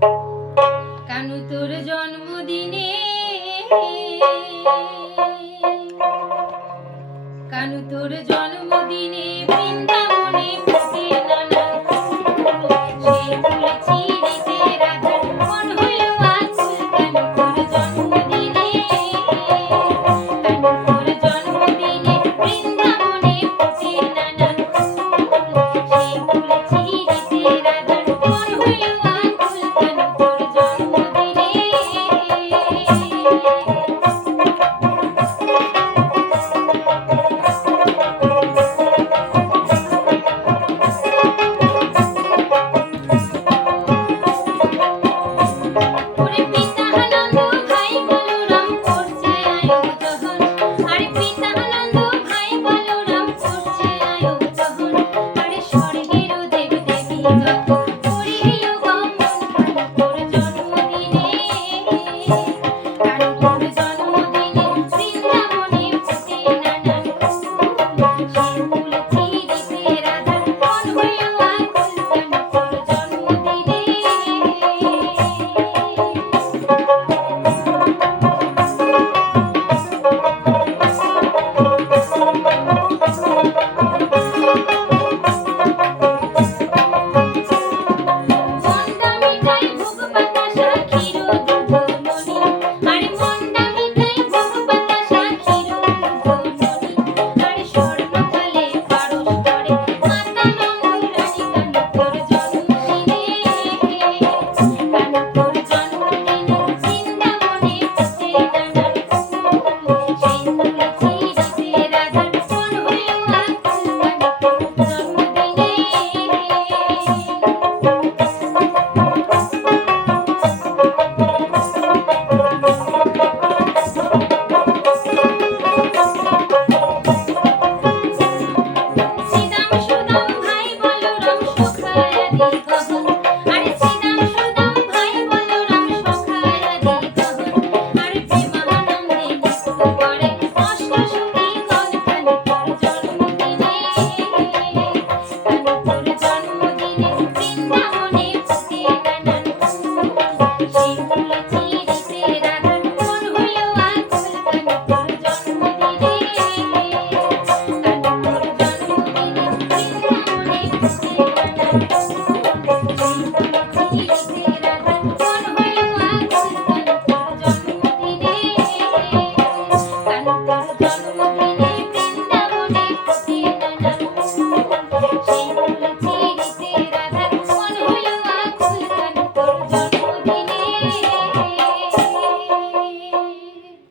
কানু তোর জন্মদিনে, কানু তোর জন্মদিনে বৃন্দাবনে ফুটে নানান ফুল, সেই ফুল ছিঁড়েছে রাধার মন হইল আকুল। কানু তোর জন্মদিনে, কানু তোর জন্মদিনে বৃন্দাবনে ফুটে নানান ফুল, সেই ফুল ছিঁড়েছে রাধার মন হইল আকুল। কানু তোর জন্মদিনে। ওরে পিতাহানন্দ ভাই বলরাম করছে আয়োজন, আরে পিতাহানন্দ ভাই বলরাম করছে আয়োজন, আরে স্বর্গেরও দেব দেবী যত করিল গমন। কানু তোর জন্মদিনে, কানু তোর জন্মদিনে বৃন্দাবনে ফুটে নানান ফুল, সেই ফুল ছিঁড়েছে রাধার মন হইল আকুল। কানু তোর জন্মদিনে। মন্ডা মিঠাই ভোগ বাতাসা ক্ষীর দুধ মনি, আরে মন্ডা মিঠাই ভোগ বাতাসা ক্ষীর দুধ মনি, আরে স্বর্ণ থালে পারস করে মাতা নন্দরানী। কানু তোর জন্মদিনে, কানু তোর জন্মদিনে বৃন্দাবনে ফুটে নানান ফুল, সেই ফুল ছিঁড়েছে রাধার মন হইল আকুল। কানু তোর জন্মদিনে। শ্রীদাম সুদাম ভাই বলরাম সখায় আদি গহন, আরে শ্রীদাম সুদাম ভাই বলরাম সখায় আদি গহন, আরে প্রেমানন্দে নৃত্য করে অষ্ট সখী গণ। কানু তোর জন্মদিনে, কানু তোর জন্মদিনে